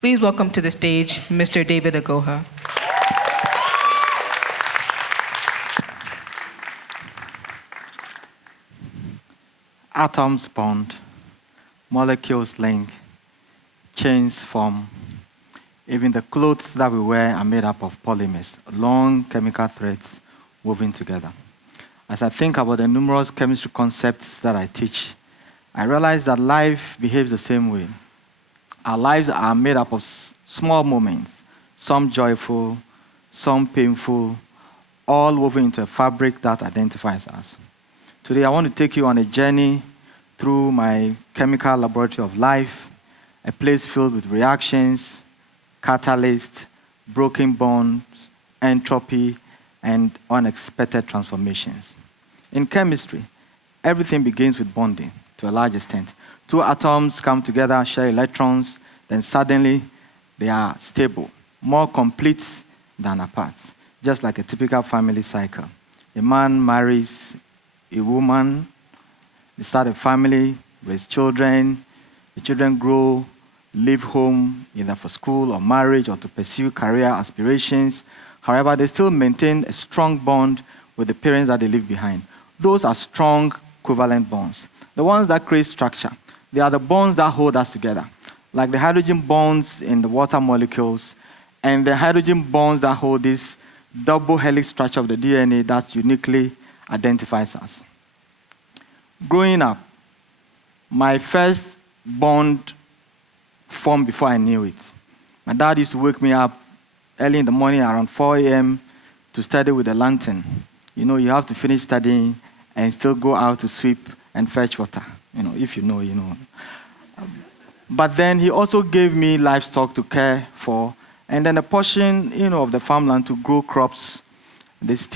Please welcome to the stage Mr. David Agoha. Atoms bond, molecules link, chains form. Even the clothes that we wear are made up of polymers, long chemical threads woven together. As I think about the numerous chemistry concepts that I teach, I realize that life behaves the same way. Our lives are made up of small moments, some joyful, some painful, all woven into a fabric that identifies us. Today, I want to take you on a journey through my chemical laboratory of life, a place filled with reactions, catalysts, broken bonds, entropy, and unexpected transformations. In chemistry, everything begins with bonding to a large extent. Two atoms come together, share electrons, then suddenly they are stable, more complete than apart, just like a typical family cycle. A man marries a woman, they start a family, raise children, the children grow, leave home either for school or marriage or to pursue career aspirations. However, they still maintain a strong bond with the parents that they leave behind. Those are strong covalent bonds. The ones that create structure, they are the bonds that hold us together, like the hydrogen bonds in the water molecules and the hydrogen bonds that hold this double helix structure of the DNA that uniquely identifies us. Growing up, my first bond formed before I knew it. My dad used to wake me up early in the morning around 4 a.m. to study with a lantern. You know, you have to finish studying and still go out to sweep and fetch water. You know, if you know, you know. But then he also gave me livestock to care for, and then a portion, of the farmland to grow crops. This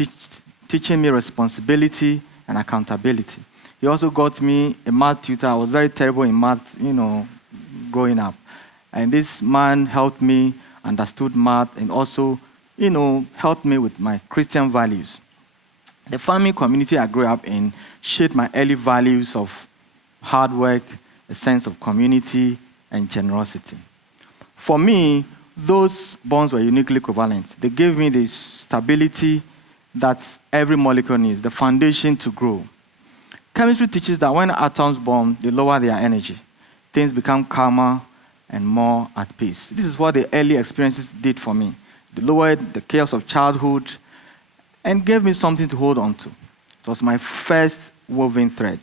teaching me responsibility and accountability. He also got me a math tutor. I was very terrible in math, growing up. And this man helped me, understood math, and also, helped me with my Christian values. The farming community I grew up in shaped my early values of hard work, a sense of community, and generosity. For me, those bonds were uniquely covalent. They gave me the stability that every molecule needs, the foundation to grow. Chemistry teaches that when atoms bond, they lower their energy. Things become calmer and more at peace. This is what the early experiences did for me. They lowered the chaos of childhood and gave me something to hold on to. It was my first woven thread.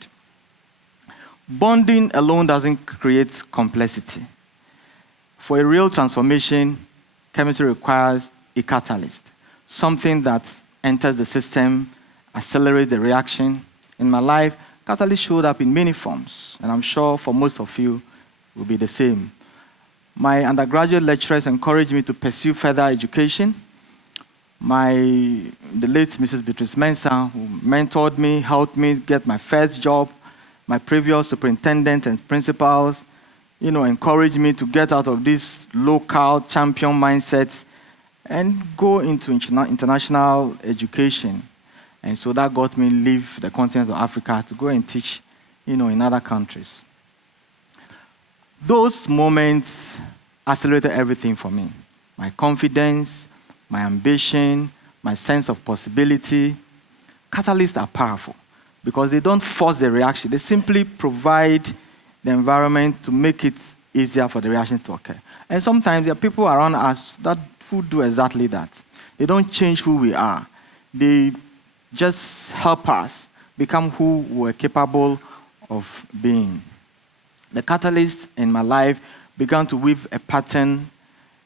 Bonding alone doesn't create complexity. For a real transformation, chemistry requires a catalyst, something that enters the system, accelerates the reaction. In my life, catalysts showed up in many forms, and I'm sure for most of you it will be the same. My undergraduate lecturers encouraged me to pursue further education. The late Mrs. Beatrice Mensah, who mentored me, helped me get my first job. My previous superintendent and principals, encouraged me to get out of this local champion mindset and go into international education. And so that got me to leave the continent of Africa to go and teach, in other countries. Those moments accelerated everything for me. My confidence, my ambition, my sense of possibility. Catalysts are powerful because they don't force the reaction. They simply provide the environment to make it easier for the reactions to occur. And sometimes there are people around us who do exactly that. They don't change who we are. They just help us become who we're capable of being. The catalyst in my life began to weave a pattern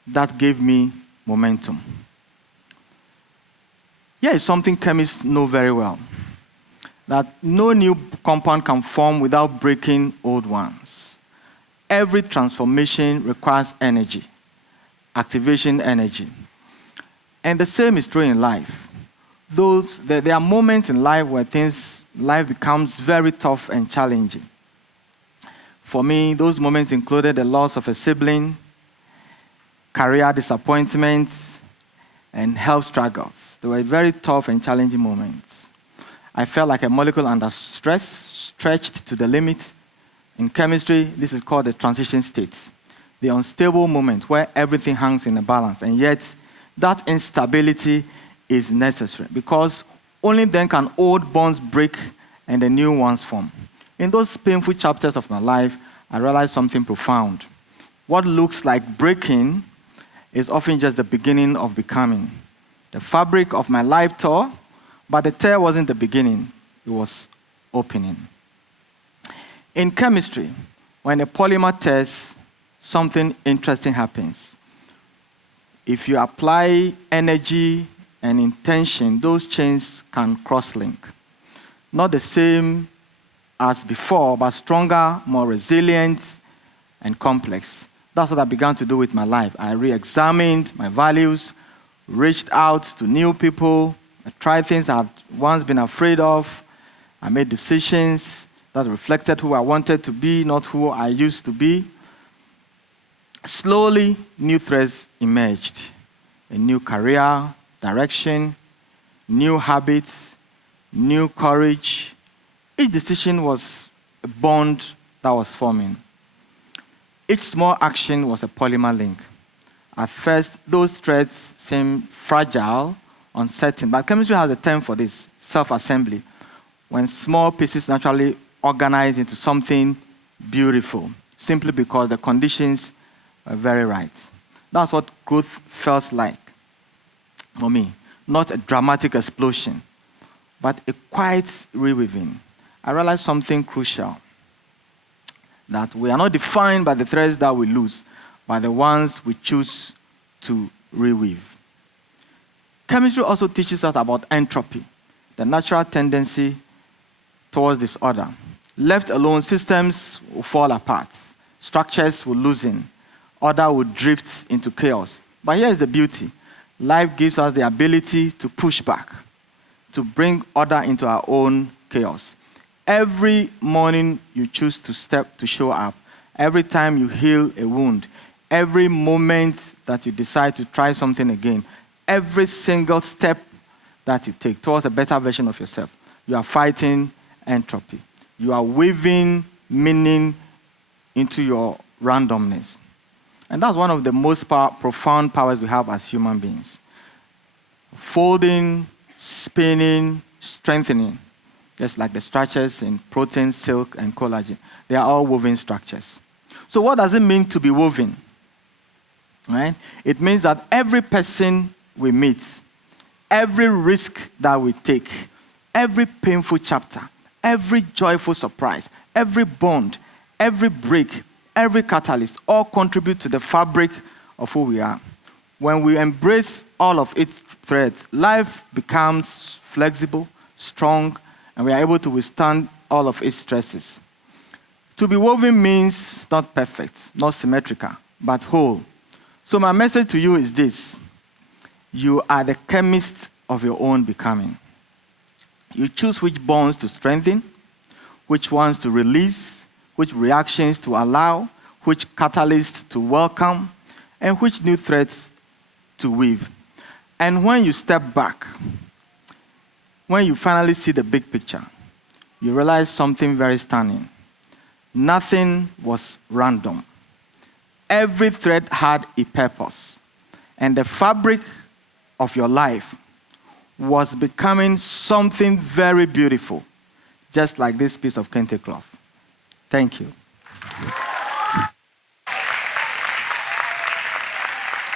that gave me momentum. Here is something chemists know very well, that no new compound can form without breaking old ones. Every transformation requires energy, activation energy. And the same is true in life. There are moments in life where life becomes very tough and challenging. For me, those moments included the loss of a sibling, career disappointments, and health struggles. They were very tough and challenging moments. I felt like a molecule under stress, stretched to the limit. In chemistry, this is called the transition state. the unstable moment where everything hangs in a balance. And yet, that instability is necessary because only then can old bonds break and the new ones form. In those painful chapters of my life, I realized something profound. What looks like breaking is often just the beginning of becoming. The fabric of my life tore, but the tear wasn't the beginning, it was opening. In chemistry, when a polymer tears, something interesting happens. If you apply energy and intention, those chains can cross-link. Not the same as before, but stronger, more resilient, and complex. That's what I began to do with my life. I re-examined my values, reached out to new people, I tried things I had once been afraid of, I made decisions that reflected who I wanted to be, not who I used to be. Slowly, new threads emerged. A new career, direction, new habits, new courage. Each decision was a bond that was forming. Each small action was a polymer link. At first, those threads seemed fragile, uncertain, but chemistry has a term for this, self-assembly, when small pieces naturally organize into something beautiful, simply because the conditions were very right. That's what growth feels like for me. Not a dramatic explosion, but a quiet reweaving. I realized something crucial, that we are not defined by the threads that we lose, by the ones we choose to reweave. Chemistry also teaches us about entropy, the natural tendency towards disorder. Left alone, systems will fall apart, structures will loosen, order will drift into chaos. But here is the beauty. Life gives us the ability to push back, to bring order into our own chaos. Every morning you choose to show up. Every time you heal a wound. Every moment that you decide to try something again. Every single step that you take towards a better version of yourself. You are fighting entropy. You are weaving meaning into your randomness. And that's one of the most profound powers we have as human beings. Folding, spinning, strengthening. Just like the structures in protein, silk, and collagen. They are all woven structures. So what does it mean to be woven? Right? It means that every person we meet, every risk that we take, every painful chapter, every joyful surprise, every bond, every break, every catalyst, all contribute to the fabric of who we are. When we embrace all of its threads, life becomes flexible, strong, and we are able to withstand all of its stresses. To be woven means not perfect, not symmetrical, but whole. So my message to you is this. You are the chemist of your own becoming. You choose which bonds to strengthen, which ones to release, which reactions to allow, which catalysts to welcome, and which new threads to weave. And when you step back, when you finally see the big picture, you realize something very stunning. Nothing was random. Every thread had a purpose. And the fabric of your life was becoming something very beautiful, just like this piece of kente cloth. Thank you.